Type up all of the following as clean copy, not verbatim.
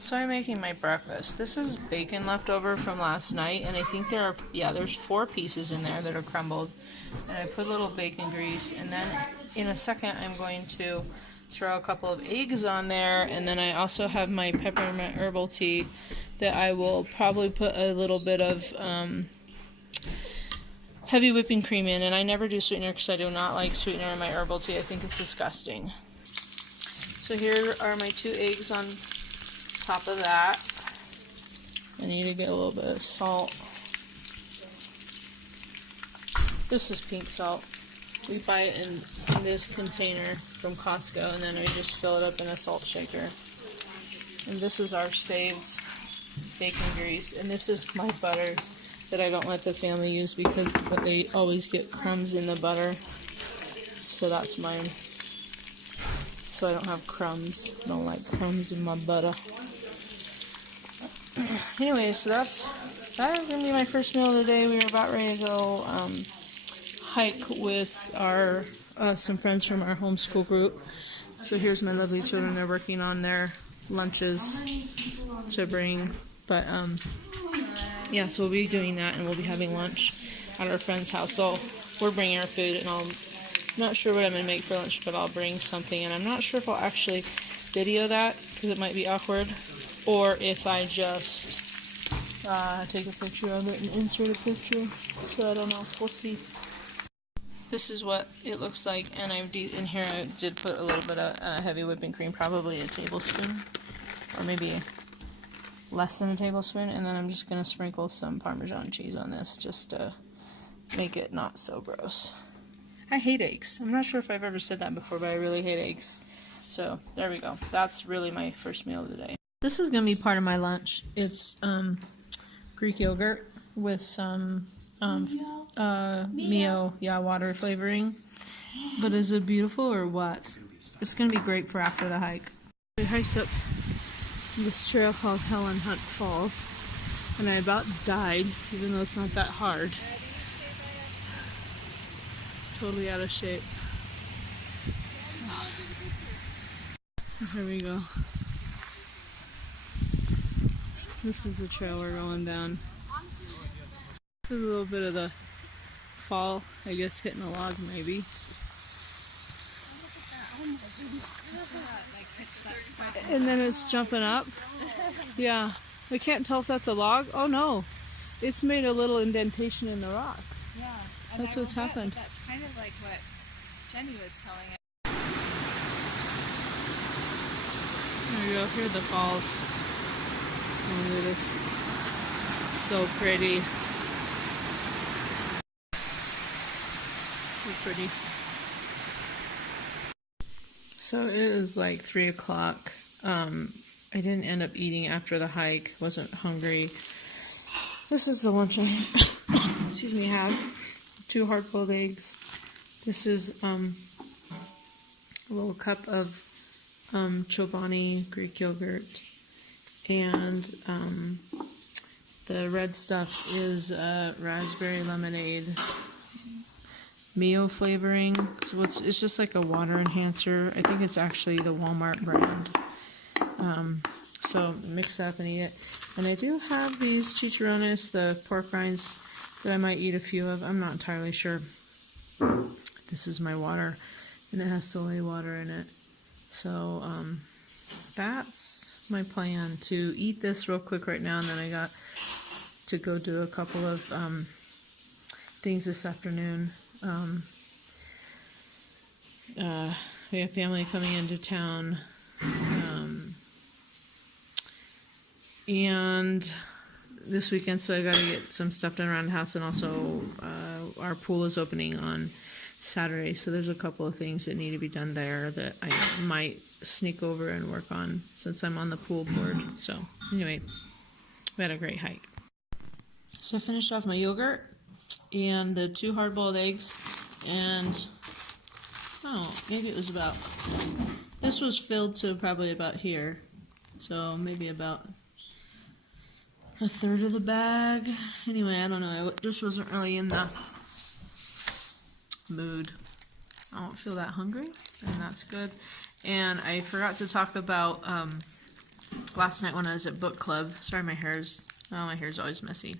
So I'm making my breakfast. This is bacon left over from last night, and I think there's 4 pieces in there that are crumbled. And I put a little bacon grease, and then in a second I'm going to throw a couple of eggs on there, and then I also have my peppermint herbal tea that I will probably put a little bit of heavy whipping cream in, and I never do sweetener because I do not like sweetener in my herbal tea. I think it's disgusting. So here are my 2 eggs on top of that. I need to get a little bit of salt. This is pink salt. We buy it in this container from Costco, and then I just fill it up in a salt shaker. And this is our saved bacon grease, and this is my butter that I don't let the family use because they always get crumbs in the butter. So that's mine. So I don't have crumbs. I don't like crumbs in my butter. Anyway, so that is going to be my first meal of the day. We are about ready to go hike with our some friends from our homeschool group. So here's my lovely children. They're working on their lunches to bring. But yeah, so we'll be doing that, and we'll be having lunch at our friend's house. So we're bringing our food, and I'm not sure what I'm going to make for lunch, but I'll bring something. And I'm not sure if I'll actually video that because it might be awkward, or if I just take a picture of it and insert a picture. So I don't know. We'll see. This is what it looks like, and in here I did put a little bit of heavy whipping cream, probably a tablespoon, or maybe less than a tablespoon, and then I'm just going to sprinkle some Parmesan cheese on this just to make it not so gross. I hate eggs. I'm not sure if I've ever said that before, but I really hate eggs. So there we go. That's really my first meal of the day. This is going to be part of my lunch. It's Greek yogurt with some Mio, water flavoring. But is it beautiful or what? It's going to be great for after the hike. We hiked up this trail called Helen Falls, and I about died, even though it's not that hard. Totally out of shape. So, here we go. This is the trail we're going down. This is a little bit of the fall, I guess, hitting a log maybe. And then it's jumping up. Yeah. I can't tell if that's a log. Oh no. It's made a little indentation in the rock. Yeah. That's what's happened. That's kind of like what Jenny was telling us. There we go. Here are the falls. Oh, look at this. So pretty. So pretty. So it is like 3 o'clock. I didn't end up eating after the hike. Wasn't hungry. This is the lunch I excuse me, have 2 hard-boiled eggs. This is a little cup of Chobani Greek yogurt, and the red stuff is raspberry lemonade Mio flavoring. So it's just like a water enhancer. I think it's actually the Walmart brand. So mix that up and eat it. And I do have these chicharrones, the pork rinds, that I might eat a few of. I'm not entirely sure. This is my water, and it has soy water in it. So that's my plan, to eat this real quick right now, and then I got to go do a couple of things this afternoon. We have family coming into town, and this weekend, so I got to get some stuff done around the house, and also our pool is opening on Saturday, so there's a couple of things that need to be done there that I might sneak over and work on since I'm on the pool board. So anyway, we had a great hike. So I finished off my yogurt and the 2 hard-boiled eggs, and maybe it was about, this was filled to probably about here, so maybe about a third of the bag. Anyway, I don't know, I just wasn't really in the mood. I don't feel that hungry, and that's good. And I forgot to talk about last night when I was at book club. Sorry, my hair's always messy,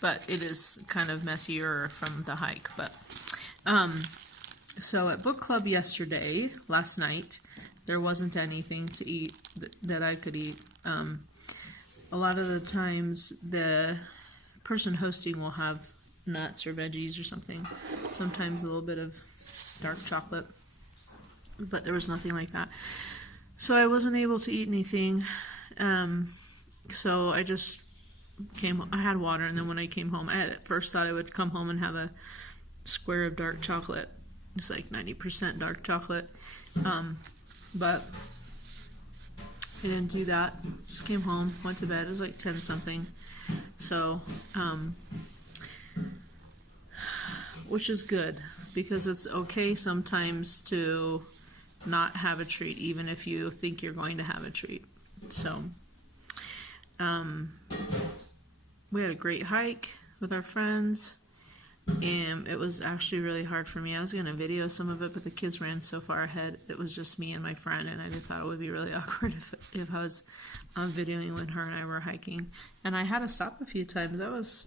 but it is kind of messier from the hike. But so at book club last night, there wasn't anything to eat that I could eat. A lot of the times the person hosting will have nuts or veggies or something. Sometimes a little bit of dark chocolate, but there was nothing like that. So I wasn't able to eat anything. So I just I had water, and then when I came home, I had at first thought I would come home and have a square of dark chocolate. It's like 90% dark chocolate. But I didn't do that. Just came home, went to bed. It was like 10 something. So, which is good, because it's okay sometimes to not have a treat, even if you think you're going to have a treat. So, we had a great hike with our friends, and it was actually really hard for me. I was going to video some of it, but the kids ran so far ahead. It was just me and my friend, and I just thought it would be really awkward if I was videoing when her and I were hiking. And I had to stop a few times.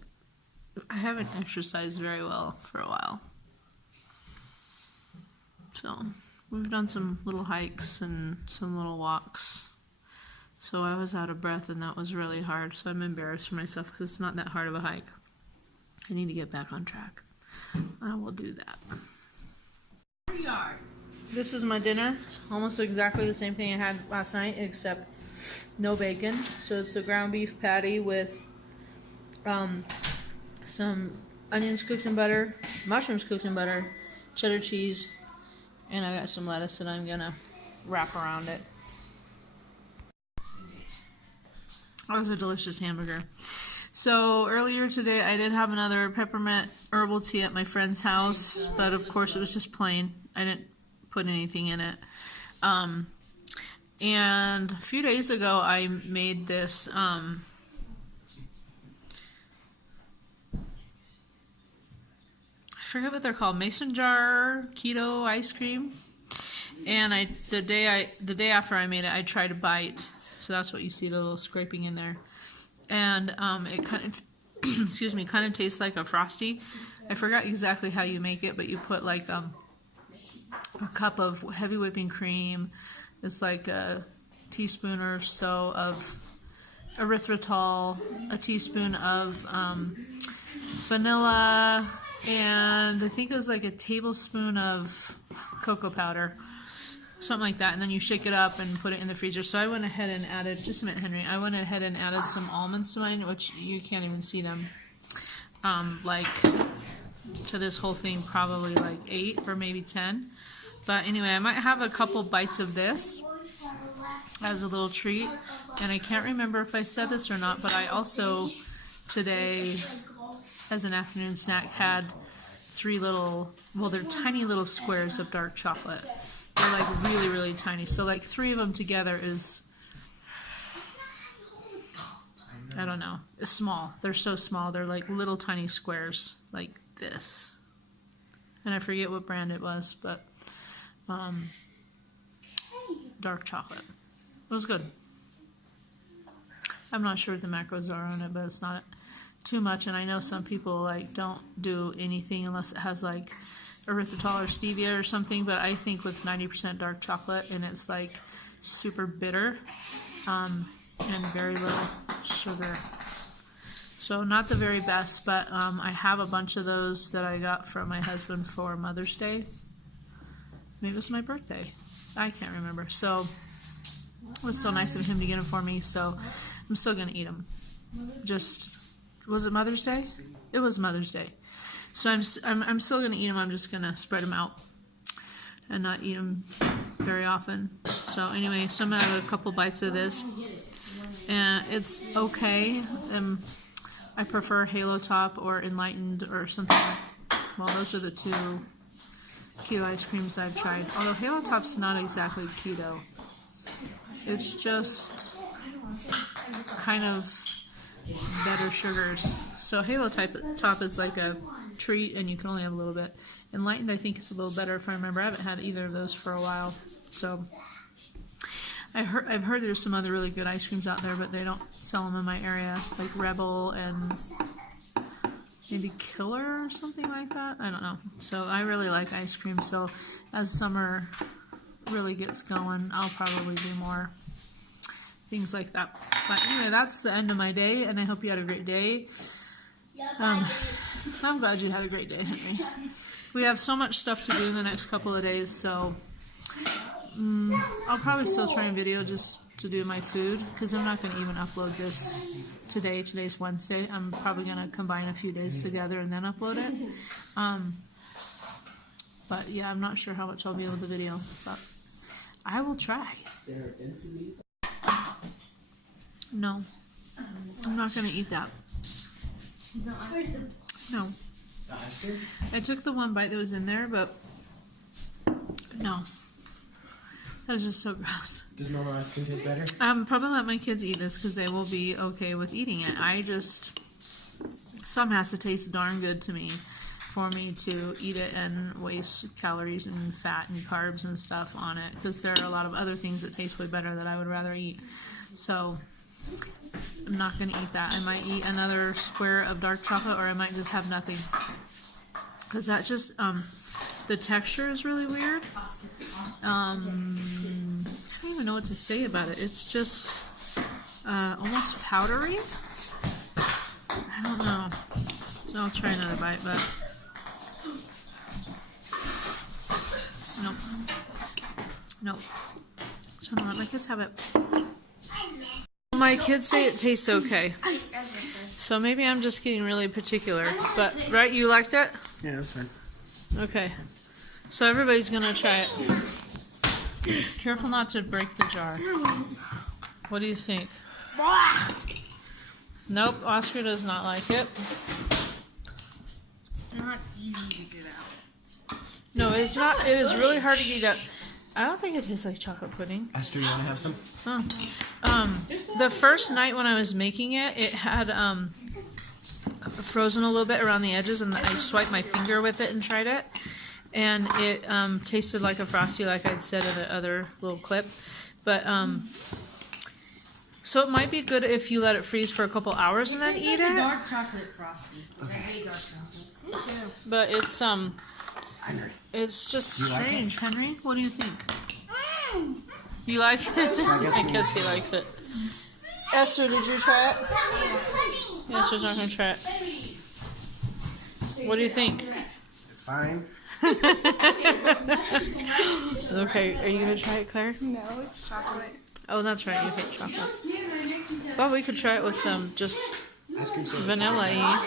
I haven't exercised very well for a while. So we've done some little hikes and some little walks. So I was out of breath, and that was really hard. So I'm embarrassed for myself because it's not that hard of a hike. I need to get back on track. I will do that. This is my dinner. Almost exactly the same thing I had last night, except no bacon. So it's the ground beef patty with some onions cooked in butter, mushrooms cooked in butter, cheddar cheese, and I got some lettuce that I'm gonna wrap around it. That was a delicious hamburger. So earlier today I did have another peppermint herbal tea at my friend's house, but of course it was just plain. I didn't put anything in it. And a few days ago I made this I forget what they're called, mason jar keto ice cream. And the day after I made it, I tried a bite. So that's what you see, the little scraping in there. And it kind of, excuse me, kind of tastes like a Frosty. I forgot exactly how you make it, but you put like a cup of heavy whipping cream. It's like a teaspoon or so of erythritol, a teaspoon of vanilla, and I think it was like a tablespoon of cocoa powder. Something like that, and then you shake it up and put it in the freezer. So I went ahead and added, just a minute, Henry, I went ahead and added some almonds to mine, which you can't even see them. Like, to this whole thing, probably like 8 or maybe 10. But anyway, I might have a couple bites of this as a little treat. And I can't remember if I said this or not, but I also, today, as an afternoon snack, had 3 little, well, they're tiny little squares of dark chocolate. They're like really, really tiny. So like 3 of them together is, I don't know, it's small. They're so small. They're like little tiny squares like this. And I forget what brand it was, but dark chocolate. It was good. I'm not sure what the macros are on it, but it's not too much. And I know some people like don't do anything unless it has like erythritol or stevia or something, but I think with 90% dark chocolate and it's like super bitter and very little sugar. So not the very best, but I have a bunch of those that I got from my husband for Mother's Day. Maybe it was my birthday. I can't remember. So it was so nice of him to get them for me, so I'm still going to eat them. Was it Mother's Day? It was Mother's Day. So I'm still going to eat them. I'm just going to spread them out and not eat them very often. So anyway, so I'm going to have a couple bites of this. And it's okay. I prefer Halo Top or Enlightened or something. Well, those are the 2 keto ice creams I've tried. Although Halo Top's not exactly keto. It's just kind of better sugars. So Halo Top is like a treat, and you can only have a little bit. Enlightened, I think, is a little better if I remember. I haven't had either of those for a while. So I've heard there's some other really good ice creams out there, but they don't sell them in my area, like Rebel and maybe Killer or something like that. I don't know. So I really like ice cream. So as summer really gets going, I'll probably do more things like that. But anyway, that's the end of my day, and I hope you had a great day. I'm glad you had a great day, Henry. We have so much stuff to do in the next couple of days, so I'll probably still try and video just to do my food, because I'm not going to even upload this today. Today's Wednesday. I'm probably going to combine a few days together and then upload it. But yeah, I'm not sure how much I'll be able to video, but I will try. No, I'm not going to eat that. No. I took the one bite that was in there, but no. That is just so gross. Does normal ice cream taste better? Probably let my kids eat this because they will be okay with eating it. Some has to taste darn good to me for me to eat it and waste calories and fat and carbs and stuff on it, because there are a lot of other things that taste way better that I would rather eat. So I'm not going to eat that. I might eat another square of dark chocolate, or I might just have nothing. Because that just, the texture is really weird. I don't even know what to say about it. It's just almost powdery. I don't know. So I'll try another bite, but nope. So I'm gonna let my kids have it. My kids say it tastes okay. So maybe I'm just getting really particular. But, right, you liked it? Yeah, that's fine. Okay. So everybody's going to try it. Careful not to break the jar. What do you think? Nope, Oscar does not like it. Not easy to get out. No, it's not. It is really hard to get out. I don't think it tastes like chocolate pudding. Esther, you want to have some? Huh. The first night when I was making it, it had frozen a little bit around the edges, and I swiped my finger with it and tried it, and it tasted like a Frosty, like I'd said in the other little clip. But so it might be good if you let it freeze for a couple hours and then eat it. Dark chocolate Frosty. I hate dark chocolate. But it's just strange, Henry. What do you think? You like it? I guess he likes it. Esther, did you try it? Esther's not going to try it. What do you think? It's fine. Okay, are you going to try it, Claire? No, it's chocolate. Oh, that's right, you hate chocolate. Well, we could try it with just vanilla-y.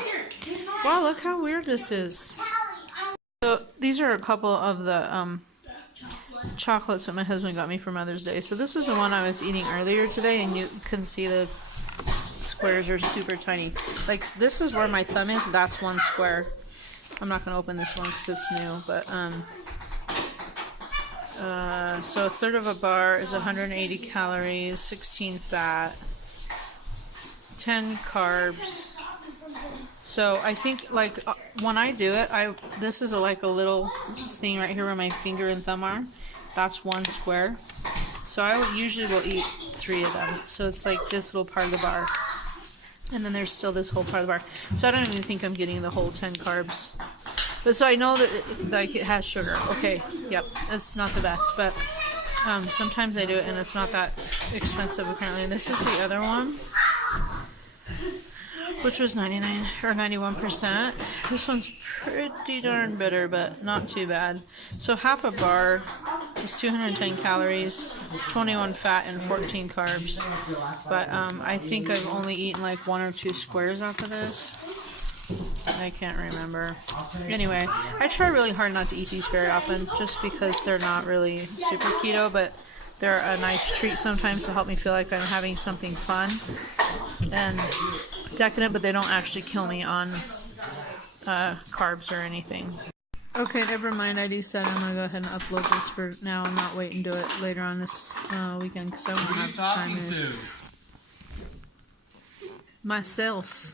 Wow, look how weird this is. So these are a couple of the chocolates that my husband got me for Mother's Day. So this is the one I was eating earlier today, and you can see the squares are super tiny. Like, this is where my thumb is. That's one square. I'm not going to open this one because it's new, but so a third of a bar is 180 calories, 16 fat, 10 carbs. So I think, like, when I do it, this is like a little thing right here where my finger and thumb are. That's one square. So I usually will eat 3 of them. So it's like this little part of the bar. And then there's still this whole part of the bar. So I don't even think I'm getting the whole 10 carbs. But so I know that it has sugar. Okay, yep, it's not the best. But sometimes I do it and it's not that expensive apparently. And this is the other one, which was 99 or 91%. This one's pretty darn bitter, but not too bad. So half a bar is 210 calories, 21 fat, and 14 carbs. But I think I've only eaten like 1 or 2 squares off of this. I can't remember. Anyway, I try really hard not to eat these very often, just because they're not really super keto, but they're a nice treat sometimes to help me feel like I'm having something fun and decadent, but they don't actually kill me on carbs or anything. Okay, never mind. I decided I'm going to go ahead and upload this for now and not wait and do it later on this weekend because I won't have time to. Myself.